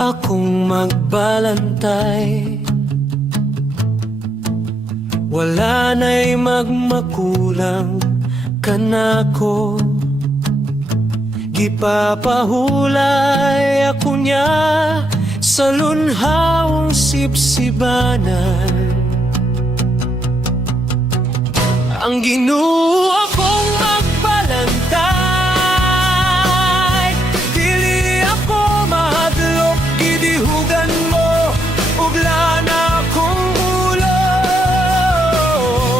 akong magbalantay. Wala na'y magmakulang kanako. Gipapahulay ako niya sa lunhawang sipsibanan. Ang Ginoo akong magbalantay, dili ako mahadlok, gidihugan mo ugla na akong ulo.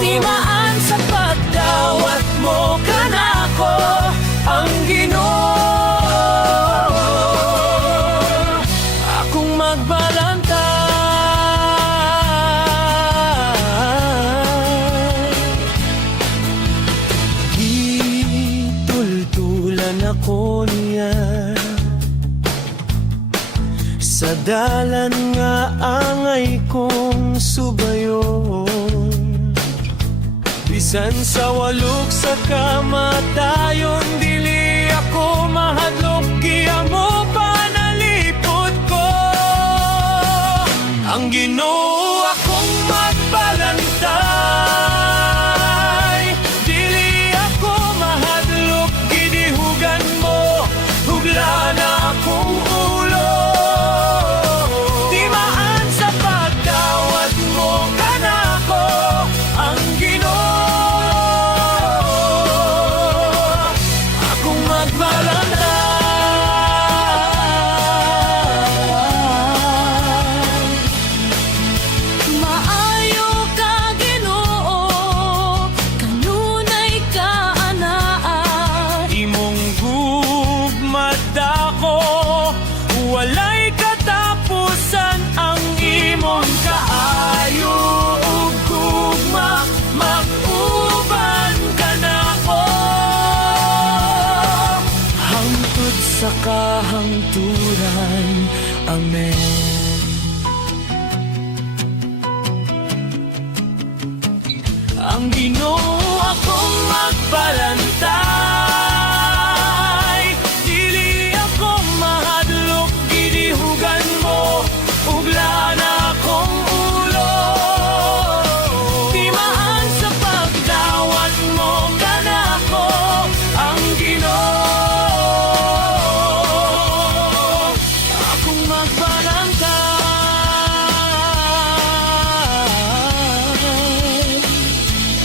Timaan sa pagdawat mo kanako, ang Ginoo akong magbalantay. Ako niya sa dalan nga angay kong subayon. Bisan sa walog sa kamatayon, dili ako mahadlok, gihamo panalipod ko. Ang Ginoo akong magbalantay, dili ako mahadlok, gidihugan mo ugla na akong ulo. Timaan sa pagdawat mo kanako, ang Ginoo akong magbalantay. Maayo ka Ginoo, kanunay ka anaa. Imong gugmad ako, walay katapusan ang imong kaayo ug gugma, mag-uban ka nako hangtod sa kahangturan. Amen. Ang Ginoo akong magbalantay, dili ako mahadlok, gidihugan mo ugla na akong ulo. Timaan sa pagdawat mo kanako, ang Ginoo akong magbalantay.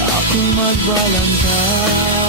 Akong magbalantay.